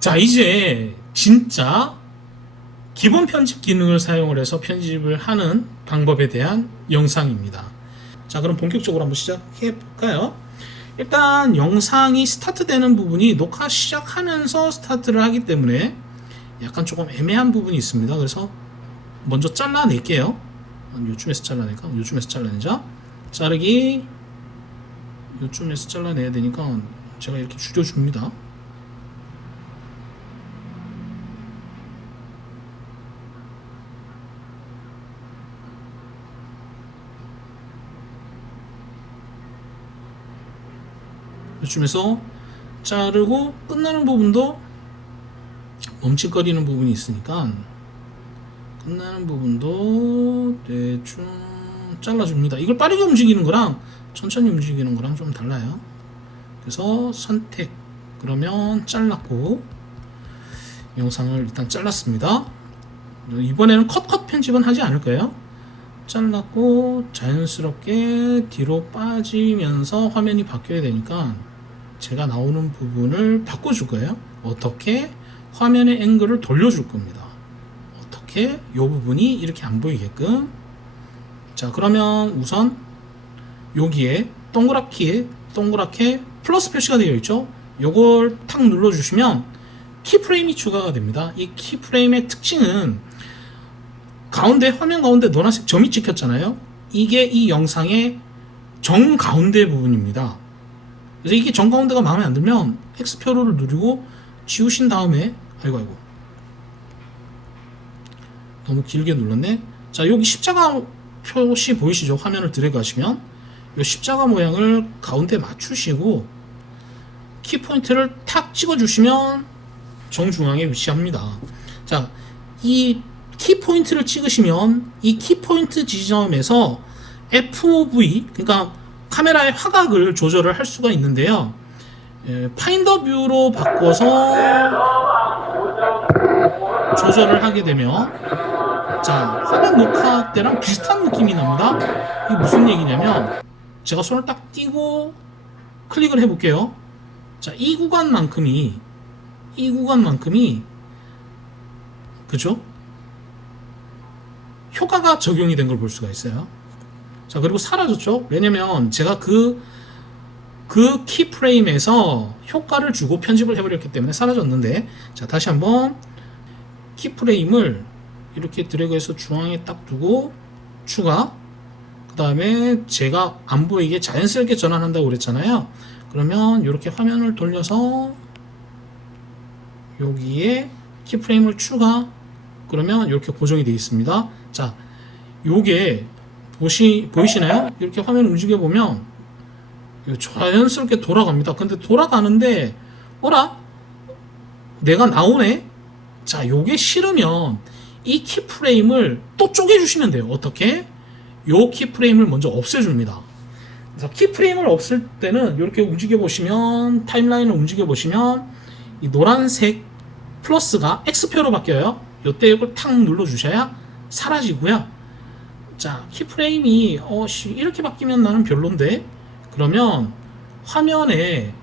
자, 이제 진짜 기본 편집 기능을 사용을 해서 편집을 하는 방법에 대한 영상입니다. 자, 그럼 본격적으로 한번 시작해 볼까요? 일단 영상이 스타트 되는 부분이 녹화 시작하면서 스타트를 하기 때문에 약간 조금 애매한 부분이 있습니다. 그래서 먼저 잘라낼게요. 요쯤에서 잘라낼까? 요쯤에서 잘라내자. 자르기 요쯤에서 잘라내야 되니까 제가 이렇게 줄여줍니다. 요쯤에서 자르고 끝나는 부분도 멈칫거리는 부분이 있으니까 끝나는 부분도 대충 잘라줍니다. 이걸 빠르게 움직이는 거랑 천천히 움직이는 거랑 좀 달라요. 그래서 선택, 그러면 잘랐고 영상을 일단 잘랐습니다. 이번에는 컷 편집은 하지 않을 거예요. 잘랐고 자연스럽게 뒤로 빠지면서 화면이 바뀌어야 되니까 제가 나오는 부분을 바꿔줄 거예요. 어떻게? 화면의 앵글을 돌려줄 겁니다. 어떻게? 이 부분이 이렇게 안 보이게끔. 자, 그러면 우선 여기에 동그랗게 플러스 표시가 되어 있죠. 요걸 탁 눌러주시면 키프레임이 추가가 됩니다. 이 키프레임의 특징은 화면 가운데 노란색 점이 찍혔잖아요. 이게 이 영상의 정가운데 부분입니다. 그래서 이게 정가운데가 마음에 안 들면 X표를 누르고 지우신 다음에 아이고 너무 길게 눌렀네. 자, 여기 십자가 표시 보이시죠? 화면을 드래그 하시면 이 십자가 모양을 가운데 맞추시고 키포인트를 탁 찍어주시면 정중앙에 위치합니다. 자, 이 키포인트를 찍으시면 이 키포인트 지점에서 FOV, 그러니까 카메라의 화각을 조절을 할 수가 있는데요. 파인더 뷰로 바꿔서 조절을 하게 되면 자, 화면 녹화 때랑 비슷한 느낌이 납니다. 이게 무슨 얘기냐면 제가 손을 딱 띄고 클릭을 해볼게요. 자, 이 구간만큼이 그죠? 효과가 적용이 된 걸 볼 수가 있어요. 자, 그리고 사라졌죠? 왜냐면 제가 그 키프레임에서 효과를 주고 편집을 해버렸기 때문에 사라졌는데, 자, 다시 한번 키프레임을 이렇게 드래그해서 중앙에 딱 두고 추가, 그 다음에 제가 안 보이게 자연스럽게 전환한다고 그랬잖아요. 그러면 이렇게 화면을 돌려서 여기에 키프레임을 추가, 그러면 이렇게 고정이 되어 있습니다. 자, 요게 보이시나요? 이렇게 화면을 움직여 보면 자연스럽게 돌아갑니다. 근데 돌아가는데 어라? 내가 나오네? 자, 요게 싫으면 이 키프레임을 또 쪼개주시면 돼요. 어떻게? 요 키프레임을 먼저 없애줍니다. 그래서 키프레임을 없앨 때는 이렇게 움직여 보시면, 타임라인을 움직여 보시면 이 노란색 플러스가 X표로 바뀌어요. 요때 이걸 탁 눌러주셔야 사라지고요. 자, 키프레임이 이렇게 바뀌면 나는 별론데, 그러면 화면에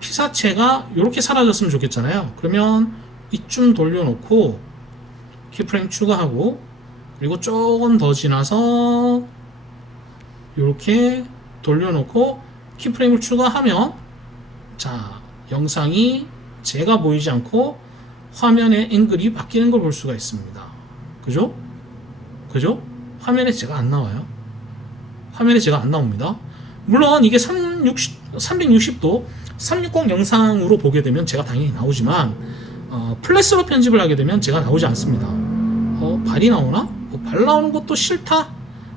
피사체가 이렇게 사라졌으면 좋겠잖아요. 그러면 이쯤 돌려놓고 키프레임 추가하고, 그리고 조금 더 지나서 이렇게 돌려놓고 키프레임을 추가하면 자, 영상이 제가 보이지 않고 화면의 앵글이 바뀌는 걸 볼 수가 있습니다. 그죠? 화면에 제가 안 나와요. 화면에 제가 안 나옵니다. 물론 이게 360도 360 영상으로 보게 되면 제가 당연히 나오지만 플래시로 편집을 하게 되면 제가 나오지 않습니다. 발이 나오나? 발 나오는 것도 싫다.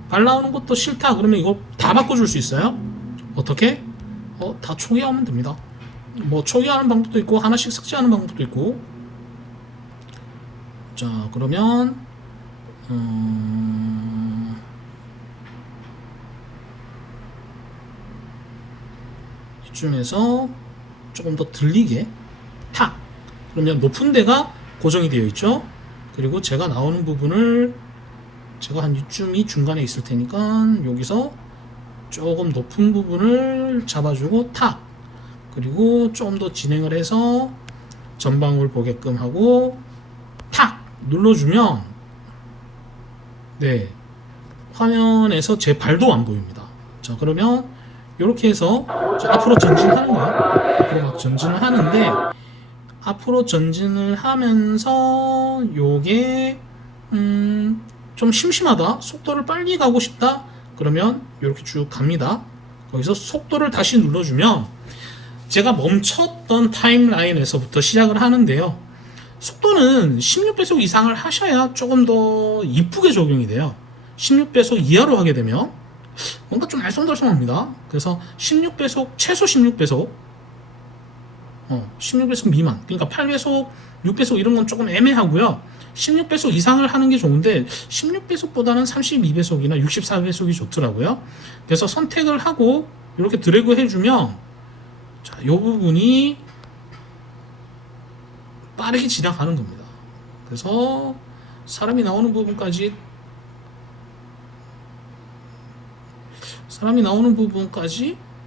그러면 이거 다 바꿔줄 수 있어요. 어떻게? 다 초기화하면 됩니다. 뭐 초기화하는 방법도 있고 하나씩 삭제하는 방법도 있고. 자, 그러면 이쯤에서 조금 더 들리게 탁, 그러면 높은 데가 고정이 되어 있죠. 그리고 제가 나오는 부분을 제가 한 이쯤이 중간에 있을 테니까 여기서 조금 높은 부분을 잡아주고 탁, 그리고 좀 더 진행을 해서 전방을 보게끔 하고 탁 눌러주면 네, 화면에서 제 발도 안 보입니다. 자, 그러면 이렇게 해서 앞으로 전진하는 거예요. 앞으로 막 전진을 하는데 앞으로 전진을 하면서 요게 좀 심심하다, 속도를 빨리 가고 싶다, 그러면 이렇게 쭉 갑니다. 거기서 속도를 다시 눌러주면 제가 멈췄던 타임라인에서부터 시작을 하는데요. 속도는 16배속 이상을 하셔야 조금 더 이쁘게 적용이 돼요. 16배속 이하로 하게 되면 뭔가 좀 알쏭달쏭합니다. 그래서 16배속, 최소 16배속 16배속 미만, 그러니까 8배속, 6배속 이런 건 조금 애매하고요. 16배속 이상을 하는 게 좋은데 16배속보다는 32배속이나 64배속이 좋더라고요. 그래서 선택을 하고 이렇게 드래그 해주면 자, 이 부분이 빠르게 지나가는 겁니다. 그래서 사람이 나오는 부분까지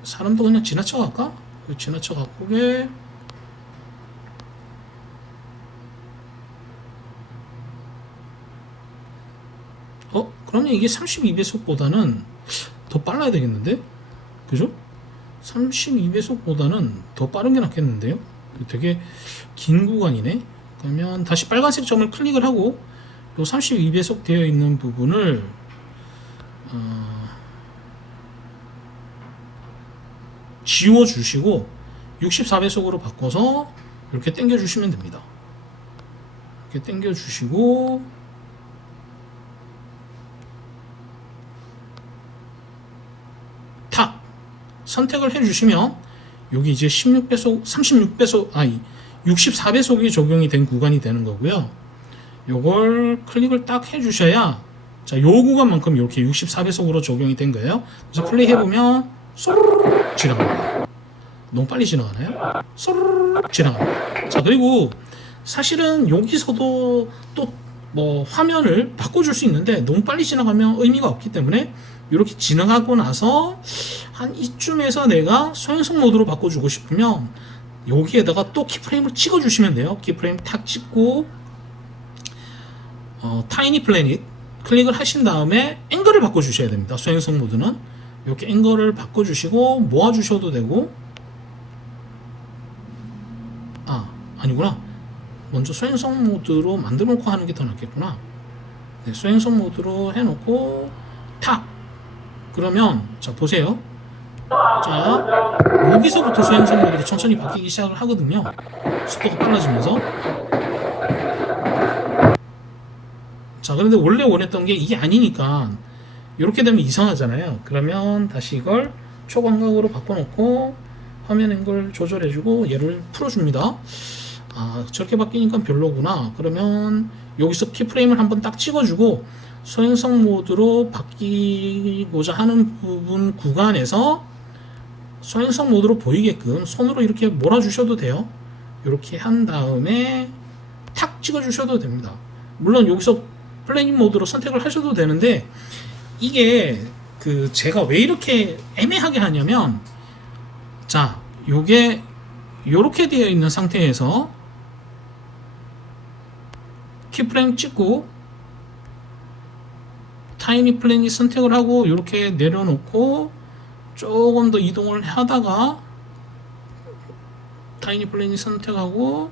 사람도 그냥 지나쳐 갈까? 지나쳐 갖고 그러면 이게 32배속보다는 더 빨라야 되겠는데? 그죠? 32배속보다는 더 빠른 게 낫겠는데요? 되게 긴 구간이네. 그러면 다시 빨간색 점을 클릭을 하고 요 32배속 되어 있는 부분을 지워 주시고 64배속으로 바꿔서 이렇게 당겨 주시면 됩니다. 이렇게 당겨 주시고 탁 선택을 해 주시면 여기 이제 16배속, 36배속, 64배속이 적용이 된 구간이 되는 거고요. 요걸 클릭을 딱 해 주셔야 자, 요 구간만큼 이렇게 64배속으로 적용이 된 거예요. 그래서 플레이 해보면 쏘르륵 지나갑니다. 너무 빨리 지나가나요? 쏘르륵 지나갑니다. 자, 그리고 사실은 여기서도 또 뭐 화면을 바꿔줄 수 있는데 너무 빨리 지나가면 의미가 없기 때문에 이렇게 지나가고 나서 한 이쯤에서 내가 소행성 모드로 바꿔주고 싶으면 여기에다가 또 키프레임을 찍어주시면 돼요. 키프레임 탁 찍고 타이니 플래닛 클릭을 하신 다음에 앵글을 바꿔주셔야 됩니다. 소행성 모드는 이렇게 앵글을 바꿔주시고 모아주셔도 되고 아니구나. 먼저 소행성 모드로 만들어 놓고 하는 게 더 낫겠구나. 네, 소행성 모드로 해놓고 탁 그러면 자 보세요. 자 여기서부터 소행성 모드로 천천히 바뀌기 시작을 하거든요. 속도가 빨라지면서 자 그런데 원래 원했던 게 이게 아니니까 이렇게 되면 이상하잖아요. 그러면 다시 이걸 초광각으로 바꿔놓고 화면 앵글 조절해주고 얘를 풀어줍니다. 저렇게 바뀌니까 별로구나. 그러면 여기서 키프레임을 한번 딱 찍어주고 소행성 모드로 바뀌고자 하는 부분 구간에서 소행성 모드로 보이게끔 손으로 이렇게 몰아주셔도 돼요. 이렇게 한 다음에 탁 찍어주셔도 됩니다. 물론 여기서 플레인 모드로 선택을 하셔도 되는데 이게 제가 왜 이렇게 애매하게 하냐면 자 요게 요렇게 되어 있는 상태에서 키프레임 찍고 타이니 플래닛 선택을 하고 이렇게 내려놓고 조금 더 이동을 하다가 타이니 플래닛 선택하고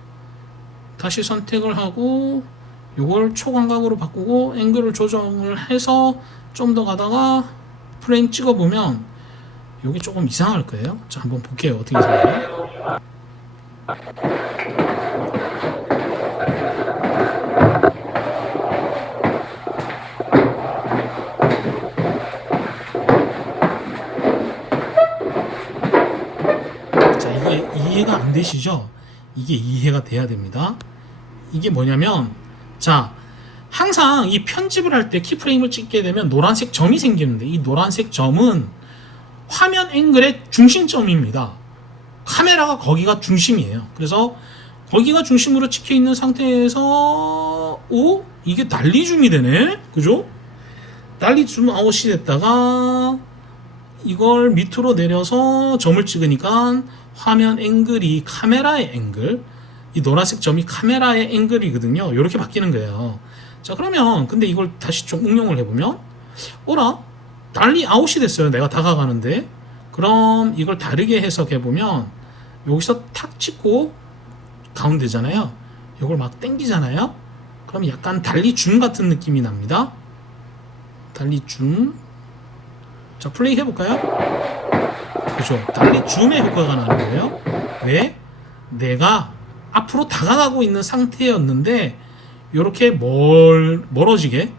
다시 선택을 하고 이걸 초광각으로 바꾸고 앵글을 조정을 해서 좀 더 가다가 프레임 찍어보면 이게 조금 이상할 거예요. 자 한번 볼게요. 어떻게 이상해요. 이해가 안 되시죠? 이게 이해가 돼야 됩니다. 이게 뭐냐면 자 항상 이 편집을 할 때 키프레임을 찍게 되면 노란색 점이 생기는데 이 노란색 점은 화면 앵글의 중심점입니다. 카메라가 거기가 중심이에요. 그래서 거기가 중심으로 찍혀 있는 상태에서 이게 난리 줌이 되네. 그죠? 난리 줌 아웃이 됐다가 이걸 밑으로 내려서 점을 찍으니까 화면 앵글이 카메라의 앵글 이 노란색 점이 카메라의 앵글이거든요. 이렇게 바뀌는 거예요. 자, 그러면 근데 이걸 다시 좀 응용을 해보면 어라? 달리 아웃이 됐어요. 내가 다가가는데. 그럼 이걸 다르게 해석해보면 여기서 탁 찍고 가운데잖아요. 이걸 막 당기잖아요. 그럼 약간 달리 줌 같은 느낌이 납니다. 달리 줌. 자, 플레이 해볼까요? 그죠? 달리 줌의 효과가 나는 거예요. 왜? 내가 앞으로 다가가고 있는 상태였는데 이렇게 멀어지게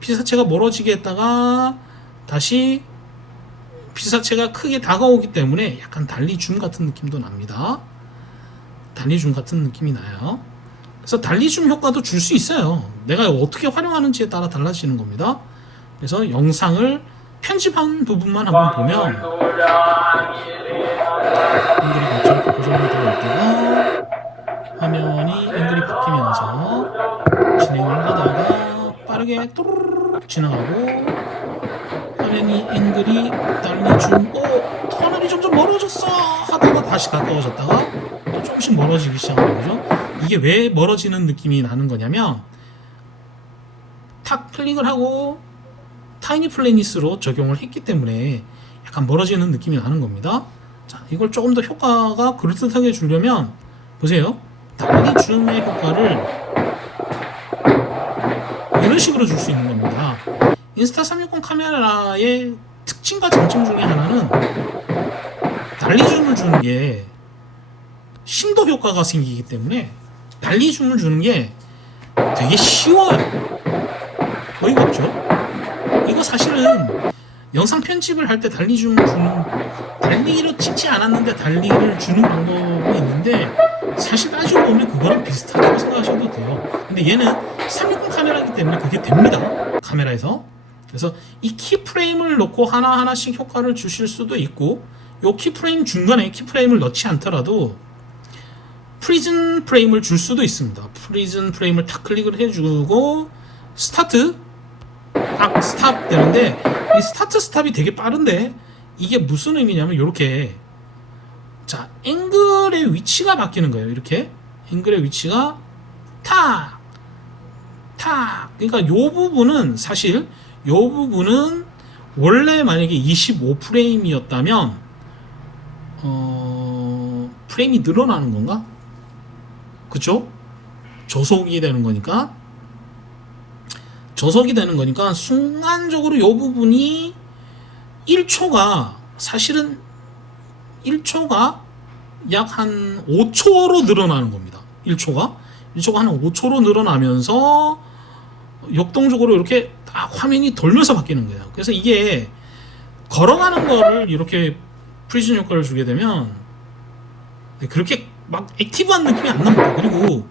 피사체가 멀어지게 했다가 다시 피사체가 크게 다가오기 때문에 약간 달리 줌 같은 느낌도 납니다. 달리 줌 같은 느낌이 나요. 그래서 달리 줌 효과도 줄 수 있어요. 내가 어떻게 활용하는지에 따라 달라지는 겁니다. 그래서 영상을 편집한 부분만 한번 보면 앵글이 갑자기 고정이 되어 있다가 화면이 앵글이 바뀌면서 진행을 하다가 빠르게 또르르 지나가고 화면이 앵글이 달리 줌 터널이 점점 멀어졌어 하다가 다시 가까워졌다가 또 조금씩 멀어지기 시작하는 거죠. 이게 왜 멀어지는 느낌이 나는 거냐면 탁 클릭을 하고 타이니 플래닛으로 적용을 했기 때문에 약간 멀어지는 느낌이 나는 겁니다. 자, 이걸 조금 더 효과가 그럴듯하게 주려면 보세요. 달리 줌의 효과를 이런 식으로 줄 수 있는 겁니다. 인스타360 카메라의 특징과 장점 중에 하나는 달리 줌을 주는 게 심도 효과가 생기기 때문에 달리 줌을 주는 게 되게 쉬워요. 어이가 없죠? 이거 사실은 영상 편집을 할 때 달리 줌을 주는, 달리기로 찍지 않았는데 달리를 주는 방법이 있는데 사실 따지고 보면 그거랑 비슷하다고 생각하셔도 돼요. 근데 얘는 360 카메라이기 때문에 그게 됩니다. 카메라에서. 그래서 이 키프레임을 넣고 하나하나씩 효과를 주실 수도 있고 요 키프레임 중간에 키프레임을 넣지 않더라도 프리즌 프레임을 줄 수도 있습니다. 프리즌 프레임을 탁 클릭을 해주고 스타트 딱 스탑 되는데 이 스타트 스탑이 되게 빠른데 이게 무슨 의미냐면 이렇게 자 앵글의 위치가 바뀌는 거예요. 이렇게 앵글의 위치가 탁 그러니까 요 부분은 사실 요 부분은 원래 만약에 25프레임이었다면 프레임이 늘어나는 건가? 그쵸? 저속이 되는 거니까 순간적으로 이 부분이 1초가 사실은 1초가 약 한 5초로 늘어나는 겁니다. 1초가 한 5초로 늘어나면서 역동적으로 이렇게 딱 화면이 돌면서 바뀌는 거예요. 그래서 이게 걸어가는 거를 이렇게 프리즌 효과를 주게 되면 그렇게 막 액티브한 느낌이 안 납니다. 그리고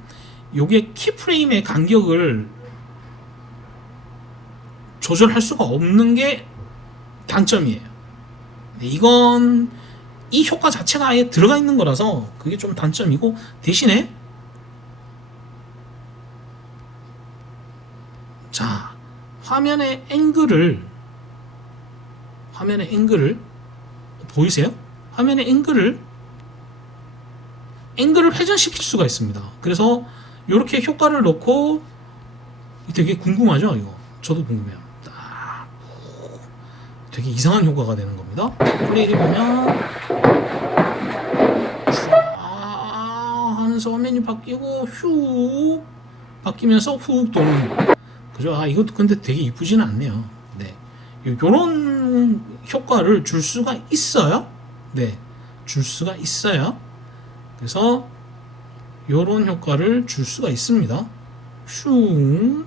요게 키프레임의 간격을 조절할 수가 없는 게 단점이에요. 이건 이 효과 자체가 아예 들어가 있는 거라서 그게 좀 단점이고 대신에 자 화면의 앵글을 보이세요? 화면의 앵글을 회전시킬 수가 있습니다. 그래서 이렇게 효과를 넣고 되게 궁금하죠? 이거 저도 궁금해요. 되게 이상한 효과가 되는 겁니다. 플레이 해보면 하면서 화면이 바뀌고 슉 바뀌면서 훅 도는 그죠? 이것도 근데 되게 이쁘지는 않네요. 네, 요런 효과를 줄 수가 있어요. 네, 줄 수가 있어요. 그래서 요런 효과를 줄 수가 있습니다. 슝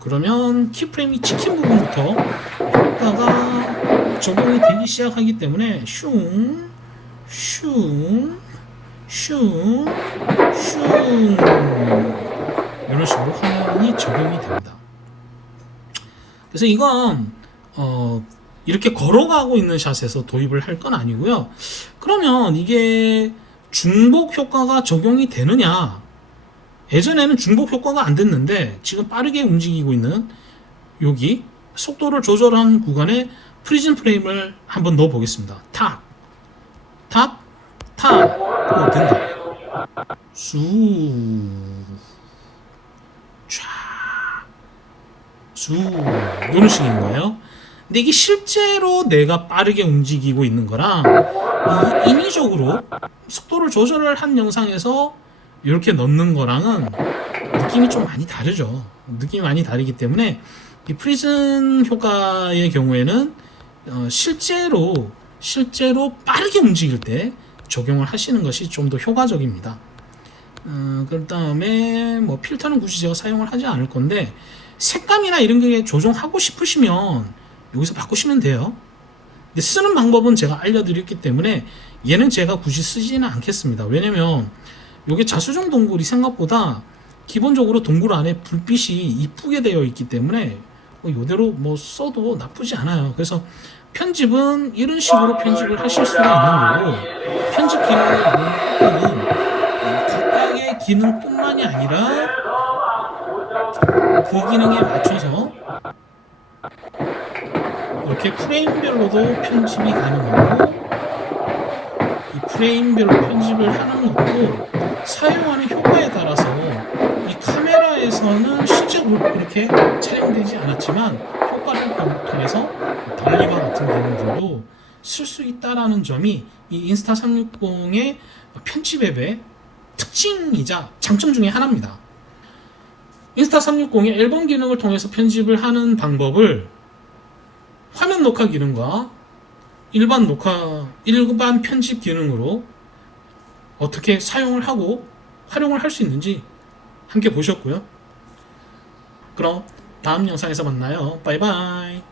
그러면 키프레임이 찍힌 부분부터 효과가 적용이 되기 시작하기 때문에 이런 식으로 화면이 적용이 됩니다. 그래서 이건 이렇게 걸어가고 있는 샷에서 도입을 할 건 아니고요. 그러면 이게 중복 효과가 적용이 되느냐? 예전에는 중복 효과가 안 됐는데 지금 빠르게 움직이고 있는 여기 속도를 조절한 구간에 프리즘 프레임을 한번 넣어 보겠습니다. 탁, 탁, 탁. 오, 된다. 수, 촤, 수, 이런 식인 거예요. 근데 이게 실제로 내가 빠르게 움직이고 있는 거랑 인위적으로 속도를 조절을 한 영상에서 이렇게 넣는 거랑은 느낌이 좀 많이 다르죠. 느낌이 많이 다르기 때문에 이 프리즘 효과의 경우에는 실제로 빠르게 움직일 때 적용을 하시는 것이 좀 더 효과적입니다. 그 다음에 뭐 필터는 굳이 제가 사용을 하지 않을 건데 색감이나 이런 게 조정하고 싶으시면 여기서 바꾸시면 돼요. 근데 쓰는 방법은 제가 알려드렸기 때문에 얘는 제가 굳이 쓰지는 않겠습니다. 왜냐면 이게 자수정 동굴이 생각보다 기본적으로 동굴 안에 불빛이 이쁘게 되어 있기 때문에 이대로 뭐 써도 나쁘지 않아요. 그래서 편집은 이런 식으로 편집을 하실 수가 있는 거고, 편집 기능은 각각의 기능뿐만이 아니라 그 기능에 맞춰서 이렇게 프레임별로도 편집이 가능하고, 이 프레임별로 편집을 하는 것도 사용하는 효과에 따라서 이 카메라에서는 실제로 그렇게 촬영되지 않았지만 효과를 통해서 달리와 같은 기능들도 쓸 수 있다라는 점이 이 인스타 360의 편집 앱의 특징이자 장점 중에 하나입니다. 인스타 360의 앨범 기능을 통해서 편집을 하는 방법을 화면 녹화 기능과 일반 편집 기능으로 어떻게 사용을 하고 활용을 할 수 있는지 함께 보셨고요. 그럼 다음 영상에서 만나요. 바이바이.